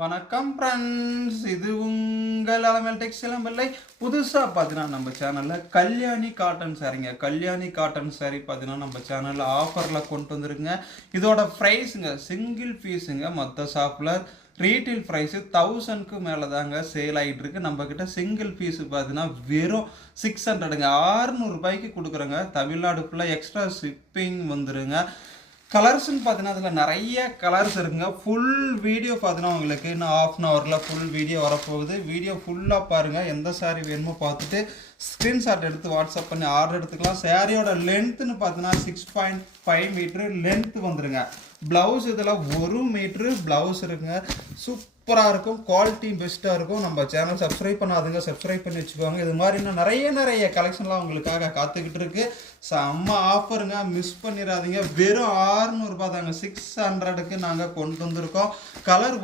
வணக்கம் ஃப்ரெண்ட்ஸ், இது உங்கள் அலமேல் டெக்ஸ்டைல் பிள்ளை. புதுசாக பார்த்தீங்கன்னா நம்ம சேனலில் கல்யாணி காட்டன் சாரீங்க. கல்யாணி காட்டன் சாரீ பார்த்தீங்கன்னா நம்ம சேனலில் ஆஃபரில் கொண்டு வந்துருக்குங்க. இதோட ப்ரைஸுங்க சிங்கிள் பீஸுங்க. மற்ற ஷாப்பில் ரீட்டெயில் ப்ரைஸு 1000க்கு மேலே தாங்க சேல் ஆகிட்டு இருக்கு. நம்மக்கிட்ட சிங்கிள் பீஸு பார்த்தீங்கன்னா வெறும் 600ங்க, 600 ரூபாய்க்கு கொடுக்குறோங்க. தமிழ்நாடு ஃபுல்லாக எக்ஸ்ட்ரா ஷிப்பிங் வந்துருங்க. கலர்ஸ்ன்னு பார்த்தீங்கன்னா அதில் நிறைய கலர்ஸ் இருக்குங்க. ஃபுல் வீடியோ பார்த்தீங்கன்னா உங்களுக்கு இன்னும் ½ ஹவரில் ஃபுல் வீடியோ வரப்போகுது. வீடியோ ஃபுல்லாக பாருங்கள். எந்த சாரீ வேணுமோ பார்த்துட்டு ஸ்க்ரீன்ஷாட் எடுத்து வாட்ஸ்அப் பண்ணி ஆர்டர் எடுத்துக்கலாம். சாரியோட லென்த்துன்னு பார்த்தீங்கன்னா 6.5 மீட்ரு லென்த்து வந்துடுங்க. ப்ளவுஸ் இதில் 1 மீட்ரு ப்ளவுஸ் இருக்குங்க. சூப்பராக இருக்கும், குவாலிட்டி பெஸ்ட்டாக இருக்கும். நம்ம சேனல் சப்ஸ்கிரைப் பண்ணாதுங்க, சப்ஸ்கிரைப் பண்ணி வச்சுக்கோங்க. இது மாதிரி இன்னும் நிறைய கலெக்ஷன்லாம் உங்களுக்காக காத்துக்கிட்டு இருக்கு. செம்ம ஆஃபருங்க, மிஸ் பண்ணிடாதீங்க. வெறும் 600 ரூபாய் தாங்க. 600க்கு நாங்கள் கொண்டு வந்திருக்கோம். கலர்